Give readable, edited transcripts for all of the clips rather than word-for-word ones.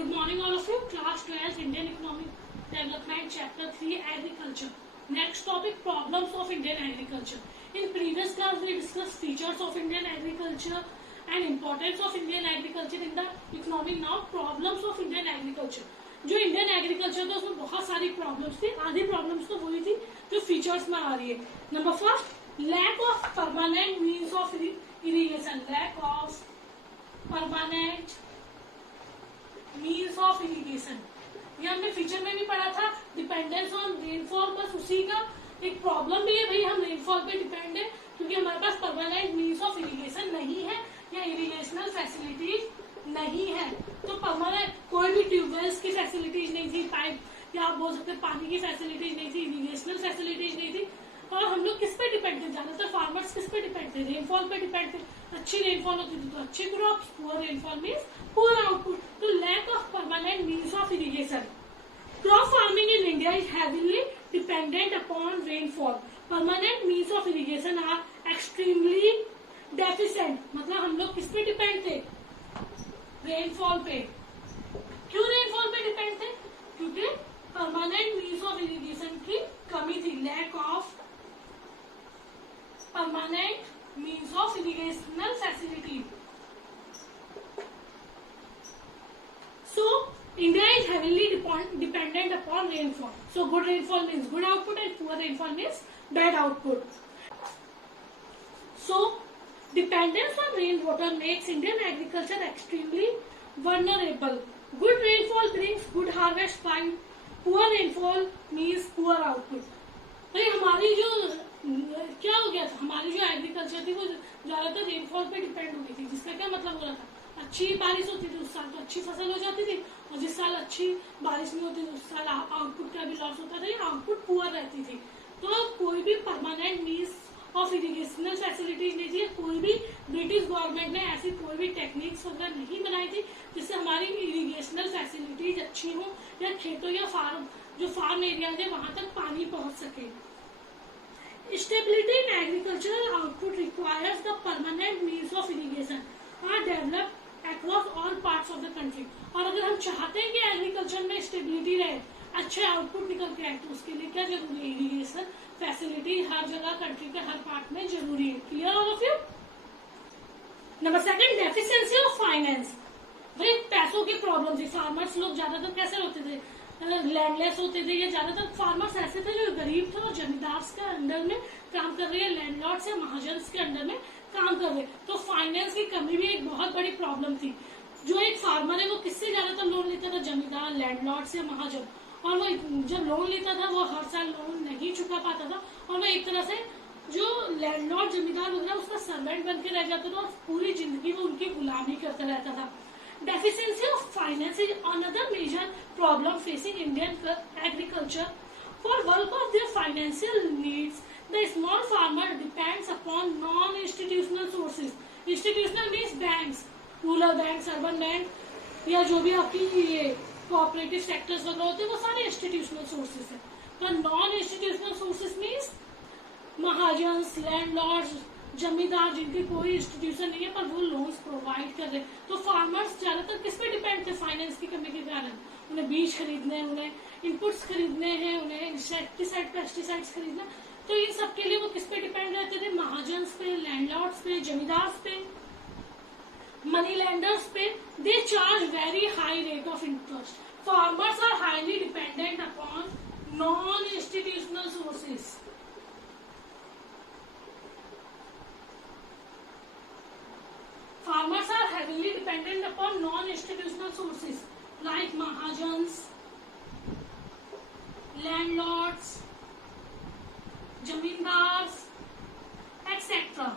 Good morning all of you. Class 12 Indian Economic Development Chapter 3 Agriculture. Next topic, problems of Indian agriculture. In previous class we discussed features of Indian agriculture and importance of Indian agriculture in the economy. Now problems of Indian agriculture. जो Indian agriculture था उसमें बहुत सारी problems थी. आधी problems तो वही थी जो फीचर्स में आ रही है. Number first, lack of permanent means of irrigation. Lack of permanent means of irrigation. ये हमने फीचर में भी पढ़ा था. डिपेंडेंस ऑन रेनफॉल, बस उसी का एक प्रॉब्लम भी है. भाई हम रेनफॉल पे डिपेंड है क्योंकि हमारे पास परमानेंट मीन्स ऑफ इरिगेशन नहीं है या इरिगेशनल फैसिलिटीज नहीं है. तो परमानेंट कोई भी ट्यूबवेल्स की फैसिलिटीज नहीं थी, पाइप या आप बोल सकते पानी की फैसिलिटीज नहीं थी, इरिगेशनल फैसिलिटीज नहीं थी. और हम लोग किस पे डिपेंड थे? ज्यादातर फार्मर्स किस पे डिपेंड थे? रेनफॉल पे डिपेंड थे. अच्छी रेनफॉल होती थी तो अच्छी crops, poor rainfall means poor output. तो lack of permanent means of irrigation. Crop farming in India is heavily dependent upon rainfall. Permanent means of irrigation are extremely deficient. मतलब हम लोग किस पे डिपेंड थे? रेनफॉल पे. क्यों रेनफॉल पे डिपेंड थे? क्योंकि परमानेंट मीन्स ऑफ इरिगेशन की कमी थी. Lack of permanent means of irrigational facility. So India is heavily dependent upon rainfall. So good rainfall means good output and poor rainfall means bad output. So dependence on rainwater makes Indian agriculture extremely vulnerable. Good rainfall brings good harvest, while poor rainfall means poor output. भाई हमारी जो क्या हो गया था, हमारी जो agriculture थी वो ज्यादातर रेनफॉल पे डिपेंड हो गई थी. जिसका क्या मतलब हो रहा था? अच्छी बारिश होती थी उस साल तो अच्छी फसल हो जाती थी, और जिस साल अच्छी बारिश नहीं होती उस साल आउटपुट का भी लॉस होता था या आउटपुट पुअर रहती थी. तो कोई भी permanent means of irrigational facilities नहीं थी. कोई भी ब्रिटिश गवर्नमेंट ने ऐसी कोई भी टेक्निक्स वगैरह नहीं बनाई थी जिससे हमारी इरिगेशनल फैसिलिटीज अच्छी हो या खेतों या फार्म एरिया है वहां तक पानी पहुंच सके. Stability in agricultural output requires the permanent means of irrigation are developed across all parts of the country. और अगर हम चाहते हैं कि एग्रीकल्चर में स्टेबिलिटी रहे, अच्छे आउटपुट निकल के आए, तो उसके लिए क्या जरूरी है? इरिगेशन फैसिलिटी हर जगह कंट्री के हर पार्ट में जरूरी है. Clear all of you? Number second, deficiency of finance. भाई पैसों की प्रॉब्लम थी. फार्मर्स लोग ज्यादातर कैसे होते थे? लैंडलेस होते थे, या ज्यादातर फार्मर्स ऐसे थे जो गरीब थे और जमींदार के अंडर में काम कर रहे हैं, लैंडलॉर्ड्स या महाजन्स के अंडर में काम कर रहे. तो फाइनेंस की कमी भी एक बहुत बड़ी प्रॉब्लम थी. जो एक फार्मर है वो किससे ज्यादातर लोन लेता था? जमींदार, लैंडलॉर्ड्स या महाजन. और वो जब लोन लेता था वो हर साल लोन नहीं चुका पाता था, और वो एक तरह से जो लैंडलॉर्ड जमींदार वगैरह उसका सर्वेंट बन के रह जाता था और पूरी जिंदगी वो उनकी गुलामी करता रहता था. Deficiency of finance is another major problem facing Indian agriculture. For bulk of their financial needs, the small farmer depends upon non-institutional sources. Institutional means banks, rural banks, urban bank, या जो भी आपकी ये cooperative sectors वगैरह होते हैं वो सारे institutional sources हैं. तो non-institutional sources means mahajans, landlords, जमींदार जिनकी कोई इंस्टीट्यूशन नहीं है पर वो लोन्स प्रोवाइड कर रहे. तो फार्मर्स ज्यादातर किस पे डिपेंड थे? फाइनेंस की कमी के कारण. उन्हें बीज खरीदने हैं, उन्हें इनपुट्स खरीदने हैं, उन्हें इंसेक्टिसाइड, पेस्टिसाइड्स खरीदना. तो इन सब के लिए वो किस पे डिपेंड रहते थे? महाजन्स पे, लैंडलॉर्ड्स पे, जमींदार्स पे, मनी लैंडर्स पे. They charge very high rate of interest. Farmers are highly dependent upon non institutional sources. Farmers are heavily dependent upon non-institutional sources like Mahajans, landlords, zamindars, etc.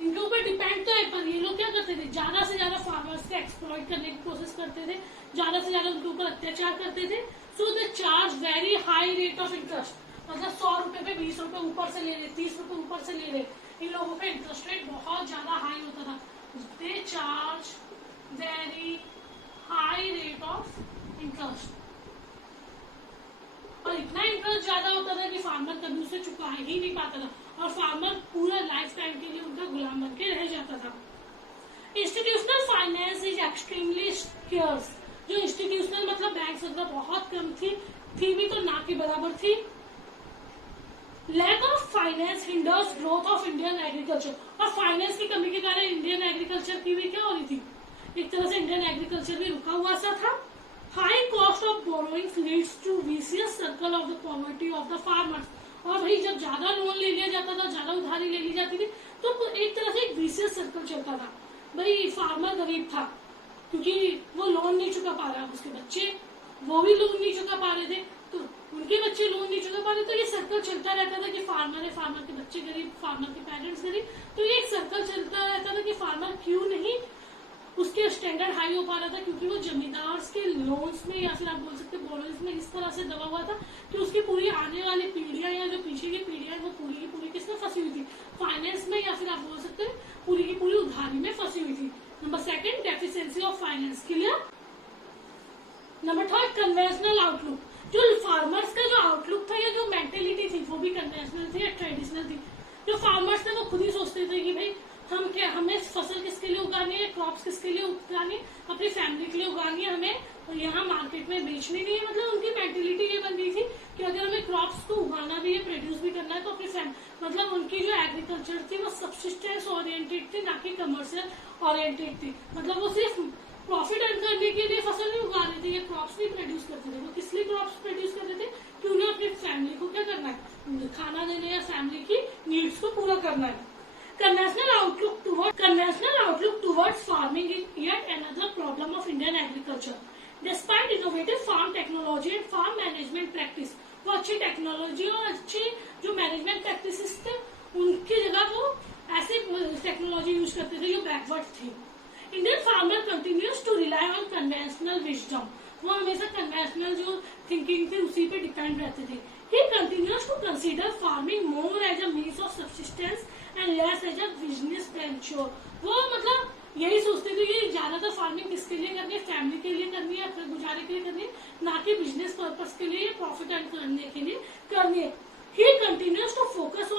इनके ऊपर डिपेंड तो है, पर ये लोग क्या करते थे? ज्यादा से ज्यादा फार्मर्स के एक्सप्लॉइट करने की कोशिश करते थे, ज्यादा से ज्यादा उनके ऊपर अत्याचार करते थे. So they charge very high rate of interest. मतलब 100 रुपए पे 20 रुपए ऊपर से ले रहे, 30 रुपए ऊपर से ले रहे. इन लोगों का इंटरेस्ट रेट बहुत ज्यादा हाई होता था. They charge very high rate of interest. और इतना इंटरेस्ट ज्यादा होता था कि फार्मर कभी उसे चुका ही नहीं पाता था, और फार्मर पूरा लाइफ टाइम के लिए उनका गुलाम बन के रह जाता था. Institutional finance is extremely scarce. जो फाइनेंस वगैरह बहुत कम थी भी तो ना के बराबर थी। Lack of finance hinders growth of Indian agriculture, और फाइनेंस की कमी के कारण इंडियन एग्रीकल्चर की भी क्या हो रही थी, एक तरह से इंडियन एग्रीकल्चर भी रुका हुआ सा था। High cost of borrowing leads to vicious circle of the poverty of the farmers, और भाई जब ज्यादा लोन ले लिया जाता था, ज्यादा उधारी ले ली जाती थी, तो एक तरह से एक विशियस सर्कल चलता था। भाई फार्मर गरीब था क्योंकि वो लोन नहीं चुका पा रहा, उसके बच्चे वो भी लोन नहीं चुका पा रहे थे, तो उनके बच्चे लोन नहीं चुका पा रहे, तो ये सर्कल चलता रहता था कि फार्मर है, फार्मर के बच्चे गरीब, फार्मर के पेरेंट्स गरीब, तो ये एक सर्कल चलता रहता था कि फार्मर क्यों नहीं उसके स्टैंडर्ड हाई हो पा रहा था, क्योंकि वो जमींदार के लोन्स में या फिर आप बोल सकते बोरोइंग्स में इस तरह से दबा हुआ था कि उसकी पूरी आने वाली पीढ़ियां या जो पीछे की पीढ़ियां वो पूरी की पूरी किसमें फंसी हुई थी, फाइनेंस में, या फिर आप बोल सकते पूरी की पूरी उधारी में फंसी हुई थी। Number second, deficiency of finance, clear. Number third, conventional outlook, जो फार्मर्स का जो आउटलुक था या जो मेंटेलिटी थी वो भी कन्वेंशनल थी या ट्रेडिशनल थी। जो फार्मर्स थे वो खुद ही सोचते थे कि भाई हमें फसल किसके लिए उगानी है, क्रॉप्स किसके लिए उगानी है, अपनी फैमिली के लिए उगानी है, हमें यहाँ मार्केट में बेचनी नहीं है। मतलब उनकी मेंटेलिटी ये बन गई थी कि अगर हमें क्रॉप्स को उगाना भी है, प्रोड्यूस भी करना है, तो अपनी मतलब उनकी जो एग्रीकल्चर थी वो सब्सिस्टेंस ओरिएंटेड थी, ना कि कमर्शियल ओरिएंटेड थी। मतलब वो सिर्फ प्रॉफिट अर्न करने के लिए फसल नहीं उगा रहे थे या क्रॉप्स नहीं प्रोड्यूस करते थे, वो किस लिए क्रॉप्स प्रोड्यूस करते थे कि उन्हें अपनी फैमिली को क्या करना है, खाना देने या फैमिली की नीड्स को पूरा करना है। Conventional outlook towards farming is yet another problem of Indian agriculture. Despite innovative farm technology and farm management practice, वो अच्छी टेक्नोलॉजी और अच्छी जो मैनेजमेंट प्रैक्टिसेस थे उनकी जगह वो ऐसे टेक्नोलॉजी यूज करते थे जो बैकवर्ड थी। Indian farmer continues to rely on conventional wisdom, वो हमेशा कन्वेंशनल जो थिंकिंग थी उसी पे डिपेंड रहते थे। He continues to consider farming more as a means of subsistence and less as a business venture. वो मतलब यही सोचते थे कि ज्यादातर फार्मिंग किसके लिए करनी है, फैमिली के लिए करनी है, अपने गुजारे के लिए करनी है, ना कि बिजनेस पर्पस के लिए, प्रॉफिट अर्न करने के लिए करनी है। He continues to focus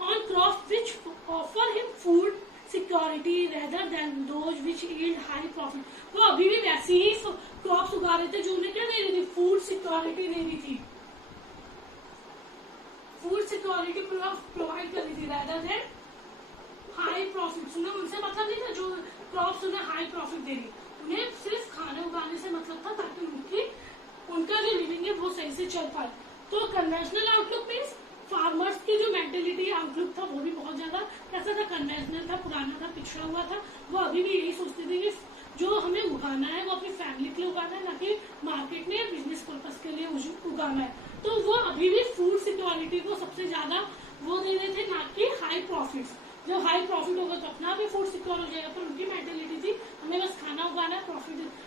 on crops which offer him food security rather than those which yield high profit. वो अभी भी वैसी ही क्रॉप्स उगा रहे थे जो उन्हें क्या दे रही थी, फूड सिक्योरिटी दे रही थी, फूड सिक्योरिटी प्रोवाइड कर रही थी rather than हाई प्रॉफिट। उन्हें उनसे मतलब नहीं था जो क्रॉप्स उन्हें हाई प्रॉफिट दे रही, उन्हें सिर्फ खाने उगाने से मतलब था ताकि उनका जो लिविंग है वो सही से चल पाए। तो कन्वेंशनल आउटलुक मीन्स फार्मर्स की जो मेंटेलिटी आउटलुक था वो भी बहुत ज्यादा कैसा था, कन्वेंशनल था, पुराना था, पिछड़ा हुआ था। वो अभी भी यही सोचते थे कि जो हमें उगाना है वो अपनी फैमिली के लिए उगाना है, ना कि मार्केट में या बिजनेस पर्पस के लिए उगाना है। तो वो अभी भी फूड सिक्योरिटी को सबसे ज्यादा वो दे रहे थे, ना कि हाई प्रॉफिट्स। जब हाई प्रॉफिट होगा तो अपना भी फूड सिक्योर हो जाएगा, पर उनकी मेंटेलिटी थी हमें बस खाना उगाना है,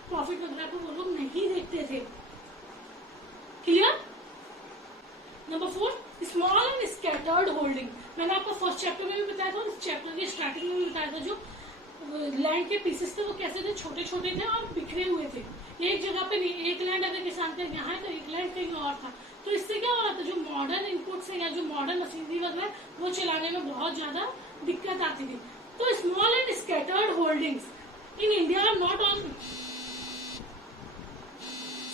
प्रॉफिट वगैरह को वो लोग नहीं देखते थे। Clear. Number 4, small and scattered holding. मैंने आपको फर्स्ट चैप्टर में भी बताया था, इस चैप्टर के स्टार्टिंग में भी बताया था, जो लैंड के पीसेस थे वो कैसे थे, छोटे छोटे थे और बिखरे हुए थे, एक जगह पे नहीं। एक लैंड अगर किसान का यहाँ है तो एक लैंड कहीं और था। तो इससे क्या हो रहा था, जो मॉडर्न इनपुट्स है या जो मॉडर्न मशीनरी वगैरह वो चलाने में बहुत ज्यादा दिक्कत आती थी। तो small and scattered holdings in India are not on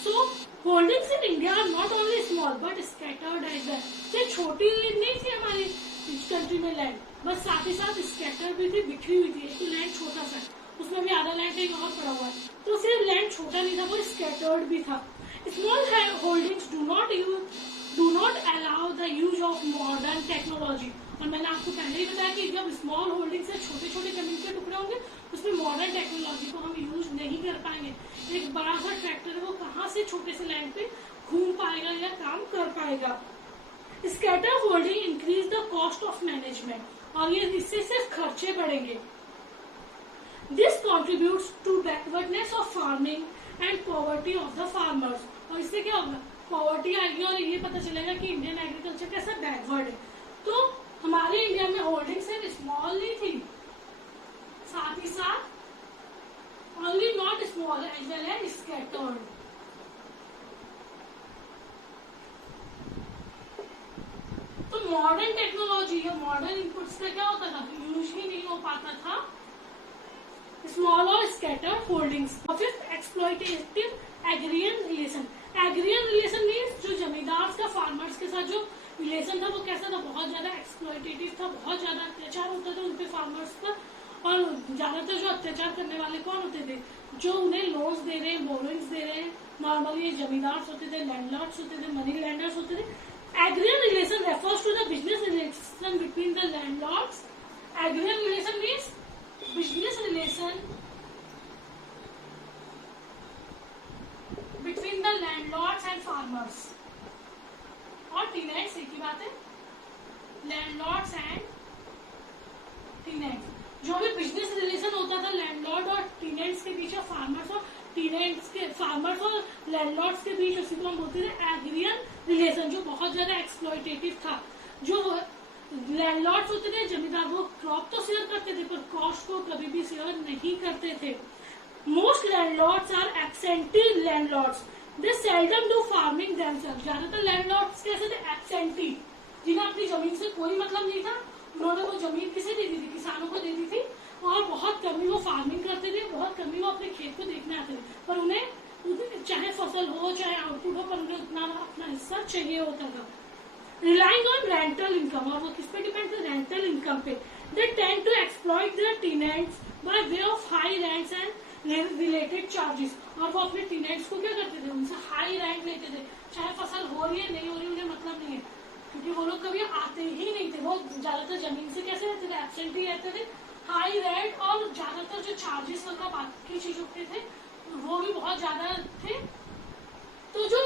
so holdings in India are not only small but scattered as well. ये छोटी नहीं थी हमारी कंट्री में लैंड, बस साथ ही साथ स्कैटर भी थी, बिखरी हुई थी। एक तो लैंड छोटा सा, उसमें भी आधा लैंड कहीं और पड़ा हुआ है, तो सिर्फ लैंड छोटा नहीं था, वो स्कैटर्ड भी था। Small holdings do not allow the use of modern technology. और मैंने आपको पहले ही बताया कि जब स्मॉल होल्डिंग से छोटे छोटे जमीन के टुकड़े होंगे उसमें मॉडर्न टेक्नोलॉजी को हम यूज नहीं कर पाएंगे। एक बड़ा सा ट्रैक्टर है वो कहाँ से छोटे से लैंड पे घूम पाएगा या काम कर पाएगा। Scatter holding increase the cost of management, और ये इससे सिर्फ खर्चे बढ़ेंगे। This contributes to backwardness of farming and poverty of the farmers. और इससे क्या होगा, पॉवर्टी आएगी और ये पता चलेगा कि इंडियन एग्रीकल्चर कैसा बैकवर्ड है। तो हमारे इंडिया में होल्डिंग सिर्फ स्मॉल नहीं थी, साथ ही साथ only not small as well as scattered. तो मॉडर्न टेक्नोलॉजी या मॉडर्न इनपुट्स का क्या होता था, यूज ही नहीं हो पाता था स्मॉल और scattered holdings. Fifth, exploitative agrarian relation. Agrarian relation means जो जमींदार का फार्मर्स के साथ जो रिलेशन था वो कैसा था, बहुत ज्यादा एक्सप्लॉयटेटिव था, बहुत ज्यादा अत्याचार होता था उनके फार्मर्स पर। और ज्यादातर जो अत्याचार करने वाले कौन होते थे, जो उन्हें लोन्स दे रहे हैं, बोरोइंग्स दे रहे हैं, नॉर्मली जमींदार होते थे, लैंडलॉर्ड्स होते थे, मनी लैंडर्स होते थे। Agrarian relation refers to the business relation between the landlords. Agrarian relation means business relation between the landlords and farmers. और टीनेंट्स एक ही बात है, लैंडलॉर्ड्स एंड टीनेंट्स। जो भी बिजनेस रिलेशन होता था लैंडलॉर्ड और टीनेंट्स के बीच, और फार्मर्स और टीनेंट्स के, फार्मर्स और लैंडलॉर्ड्स के बीच, उसी को हम बोलते थे एग्रियन रिलेशन, जो बहुत ज्यादा एक्सप्लॉयटेटिव था। जो लैंडलॉर्ड्स होते थे, जमींदार, वो क्रॉप तो शेयर करते थे पर कॉस्ट को कभी भी शेयर नहीं करते थे। Most landlords are absentee landlords, they seldom do farming themselves. ज्यादातर लैंडलॉर्ड्स कैसे थे, एब्सेंटी, जिन्हें अपनी जमीन से कोई मतलब नहीं था। उन्होंने वो जमीन किसे दे दी थी, किसानों को दे दी थी, और बहुत कमी वो फार्मिंग करते थे, बहुत कमी वो अपने खेत को देखने आते थे। पर उन्हें चाहे फसल हो चाहे आउटपुट हो, पर उन्हें उतना अपना हिस्सा चाहिए होता था। रिलाइंग ऑन रेंटल इनकम, और वो किस पे डिपेंड थे, रेंटल इनकम पे। They tend to exploit their tenants by way of high rents and related charges. और वो अपने टीनेंट्स को क्या करते थे, उनसे हाई रेंट लेते थे, चाहे फसल हो रही है नहीं हो रही उन्हें मतलब नहीं है, क्योंकि वो लोग कभी आते ही नहीं थे। वो ज्यादातर जमीन से कैसे रहते थे, एब्सेंट ही रहते थे। हाई रेंट और ज्यादातर जो चार्जेस वगैरह बाकी चीजों के थे वो भी बहुत ज्यादा थे। तो जो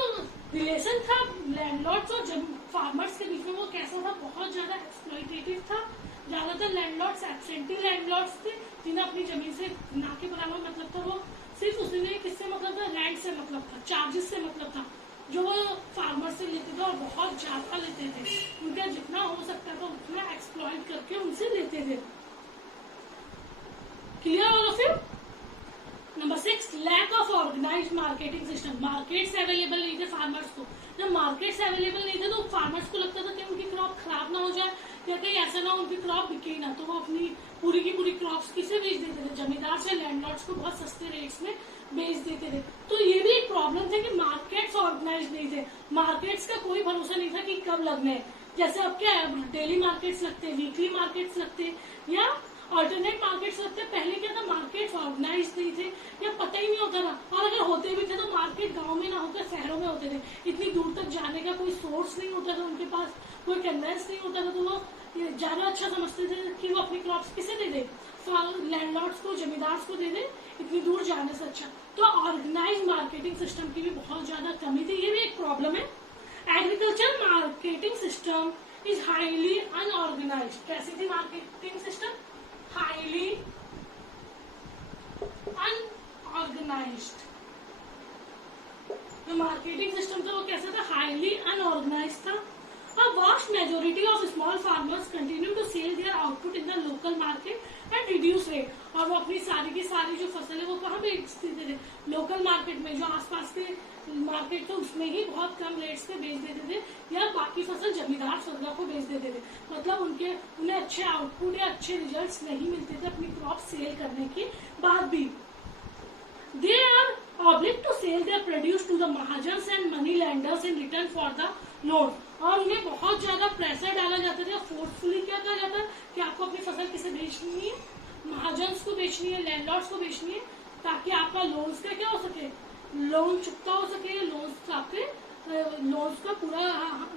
रिलेशन था लैंडलॉर्ड्स और फार्मर्स के बीच में वो कैसा था, बहुत ज्यादा एक्सप्लॉयटेटिव था। ज्यादातर लैंडलॉर्ड्स एब्सेंटी लैंडलॉर्ड्स थे, जिन्हें अपनी जमीन से ना के बराबर मतलब था। वो सिर्फ उसने किससे मतलब था, रेंट से मतलब था, चार्जेस से मतलब था, जो वो फार्मर से लेते थे और बहुत ज्यादा लेते थे। उनका जितना हो सकता था उतना एक्सप्लॉइट करके उनसे लेते थे। Clear all of you? Number 6, lack of organized marketing system. Markets available नहीं थे फार्मर्स को। जब मार्केट्स अवेलेबल नहीं थे तो फार्मर्स को लगता था कि उनकी क्रॉप खराब ना हो जाए या कहीं ऐसा ना उनकी क्रॉप बिके ना, तो वो अपनी पूरी की पूरी क्रॉप्स किसे बेच देते थे, जमींदार से लैंडलॉर्ड्स को बहुत सस्ते रेट्स में बेच देते थे। तो ये भी एक प्रॉब्लम था कि मार्केट्स ऑर्गेनाइज नहीं थे, मार्केट्स का कोई भरोसा नहीं था कि कब लगने हैं। जैसे अब क्या है, डेली मार्केट्स लगते हैं, वीकली मार्केट्स लगते हैं या ऑल्टरनेट मार्केट्स लगते हैं। पहले क्या था, मार्केट्स ऑर्गेनाइज नहीं थे या पता ही नहीं होता था, और अगर होते भी थे तो मार्केट गांव में ना होकर शहरों में होते थे। इतनी दूर तक जाने का कोई सोर्स नहीं होता था उनके पास, कोई कन्वेंस नहीं होता था, तो वो ज्यादा अच्छा समझते थे कि वो अपनी क्रॉप्स किसे दे दे, लैंडलॉर्ड्स को, जमींदार को दे दे, इतनी दूर जाने से अच्छा। तो ऑर्गेनाइज मार्केटिंग सिस्टम की भी बहुत ज्यादा कमी थी, ये भी एक प्रॉब्लम है। Agriculture marketing system is highly unorganised. कैसी थी मार्केटिंग सिस्टम, हाईली अनऑर्गेनाइज्ड। जो मार्केटिंग सिस्टम था वो कैसा था, हाईली अनऑर्गेनाइज्ड था। A vast majority of small farmers continue to sell their output in the local market at reduced rate। और वो अपनी सारी की सारी जो फसल है वो कहाँ बेचते थे, लोकल मार्केट में, जो आसपास के मार्केट थे उसमें ही बहुत कम रेट्स पे बेच देते थे, या बाकी फसल जमींदार वगैरह को बेच देते थे। मतलब उन्हें अच्छे आउटपुट या अच्छे रिजल्ट्स नहीं मिलते थे अपनी क्रॉप सेल करने के बाद भी। They are obliged to sell their produce to the mahajans and money lenders in return for the loan। और उन्हें बहुत ज्यादा प्रेशर डाला जाता था, फोर्सफुली क्या कहा जाता है कि आपको अपनी फसल किसे बेचनी है, महाजन्स को बेचनी है, लैंडलॉर्ड्स को बेचनी है, ताकि आपका लोन्स का क्या हो सके, लोन चुकता हो सके, लोन्स आपके लोन्स का पूरा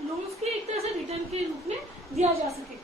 लोन्स के एक तरह से रिटर्न के रूप में दिया जा सके।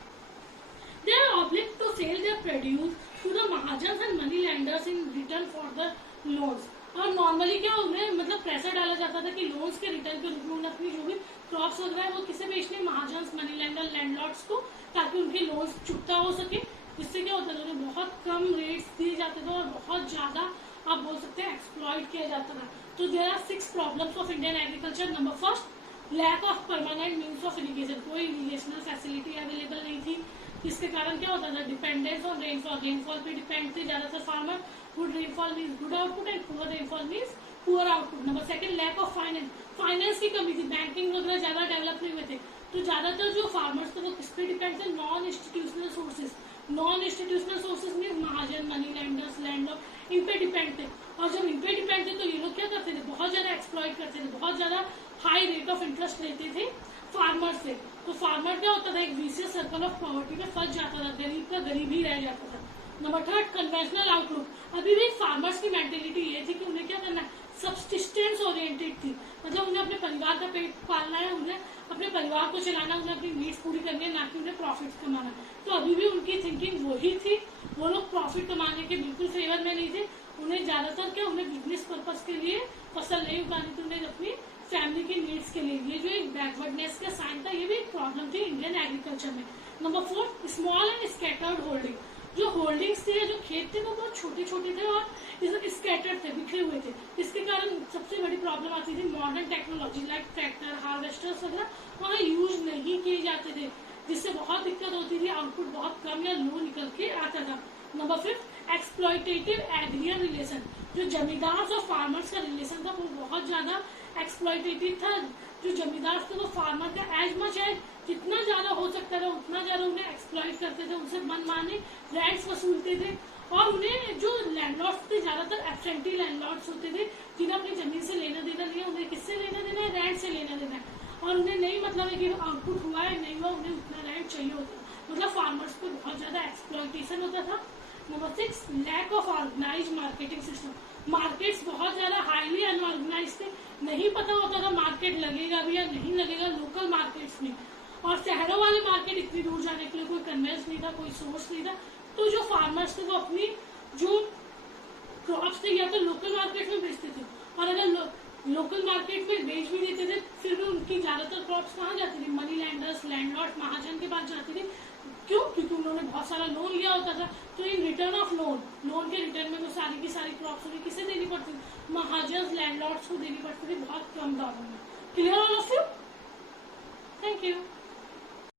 They are obliged to sell their produce to the mahajans and money lenders in return for the loans। और नॉर्मली क्या उन्हें मतलब प्रेशर डाला जाता था कि लोन्स के रिटर्न के रूप में उन्हें अपनी जो भी क्रॉप्स वगैरह है वो किसे बेचने, महाजन्स, मनी लेंडर, लैंडलॉर्ड्स को, ताकि उनके लोन्स चुकता हो सके। जिससे क्या होता था, उन्हें बहुत कम रेट्स दिए जाते थे और बहुत ज्यादा आप बोल सकते हैं एक्सप्लॉइट किया जाता था। तो there are 6 problems of Indian agriculture. Number first, lack of permanent means of irrigation. कोई इरिगेशनल फैसिलिटी अवेलेबल नहीं थी, जिसके कारण क्या होता था, डिपेंडेंस ऑन रेनफॉल, रेनफॉल पे डिपेंड थे ज्यादातर farmer. Good rainfall means good output and poor rainfall means poor output. Number second, lack of finance, finance की कमी थी, बैंकिंग वगैरह ज्यादा डेवलप नहीं हुए थे। तो ज्यादातर जो फार्मर्स थे वो किस पे डिपेंड थे, non institutional sources. Non institutional sources means महाजन, मनी लेंडर्स, लैंडलॉर्ड, इन पे डिपेंड थे। और जब इन पे डिपेंड थे तो ये लोग क्या करते थे, बहुत ज्यादा एक्सप्लॉइट करते थे, बहुत ज्यादा हाई रेट ऑफ इंटरेस्ट लेते थे फार्मर से। तो फार्मर क्या होता था, एक विशियस सर्कल ऑफ पॉवर्टी में फंस जाता था, गरीब का गरीब ही रह जाता था। Number third, conventional outlook. अभी भी फार्मर्स की मेंटेलिटी ये थी कि उन्हें क्या करना है, सब्सिस्टेंस ओरिएंटेड थी, मतलब उन्हें अपने परिवार का पेट पालना है, उन्हें अपने परिवार को चलाना, उन्हें अपनी नीड्स पूरी करनी है, ना कि उन्हें प्रॉफिट कमाना। तो अभी भी उनकी थिंकिंग वही थी, वो लोग प्रॉफिट कमाने के बिल्कुल फेवर में नहीं थे। उन्हें ज्यादातर क्या, उन्हें बिजनेस पर्पज के लिए फसल नहीं उगानी थी, उन्हें अपनी फैमिली की नीड्स के लिए। ये जो एक बैकवर्डनेस का साइन था, ये भी एक प्रॉब्लम थी इंडियन एग्रीकल्चर में। Number 4, small and scattered holding. जो होल्डिंग्स थे, जो खेत थे, वो बहुत छोटे छोटे थे और स्कैटर्ड थे, बिखरे हुए थे। इसके कारण सबसे बड़ी प्रॉब्लम आती थी, modern technology like tractor, harvesters वगैरह वहाँ यूज नहीं किए जाते थे, जिससे बहुत दिक्कत होती थी, आउटपुट बहुत कम या लो निकल के आता था। Number 5, exploitative agrarian relation. जो जमींदार और फार्मर्स का रिलेशन था, वो बहुत ज्यादा एक्सप्लॉयटेटिव था। जो जमींदार थे, वो फार्मर का एज मच एज जितना ज्यादा हो सकता था उतना ज्यादा उन्हें एक्सप्लॉइट करते थे, उनसे मनमाने रेंट्स वसूलते थे। और उन्हें जो लैंडलॉर्ड्स थे, ज्यादातर एब्सेंटी लैंडलॉर्ड्स होते थे, जिन्हें अपनी जमीन से लेना देना नहीं है, उन्हें किससे लेना देना है, रेंट से लेना देना है। और उन्हें नहीं मतलब है कि आउटपुट हुआ है नहीं हुआ, उन्हें उतना रेंट चाहिए होता है। मतलब फार्मर्स को बहुत ज्यादा एक्सप्लॉइटेशन होता था। Number 6, lack of organize marketing system. Markets बहुत ज्यादा हाईली अनऑर्गेनाइज थे, नहीं पता होता था मार्केट लगेगा भी या नहीं लगेगा लोकल मार्केट्स में। और शहरों वाले मार्केट इतनी दूर जाने के लिए कोई कन्वेंस नहीं था, कोई सोर्स नहीं था। तो जो फार्मर्स थे, वो अपनी जो क्रॉप्स थे या तो लोकल मार्केट में बेचते थे, और अगर लोकल मार्केट में बेच भी देते थे, फिर भी उनकी ज्यादातर क्रॉप्स कहाँ जाती थी, मनी लैंडर्स, लैंडलॉर्ड, महाजन के पास जाती थी। क्यों? क्योंकि उन्होंने बहुत सारा लोन लिया होता था। तो इन रिटर्न ऑफ लोन के रिटर्न में वो सारी की सारी क्रॉप्स उन्हें किसे देनी पड़ती थी, महाजन, लैंडलॉर्ड्स को देनी पड़ती थी बहुत कम दामों में। Clear all of you? Thank you.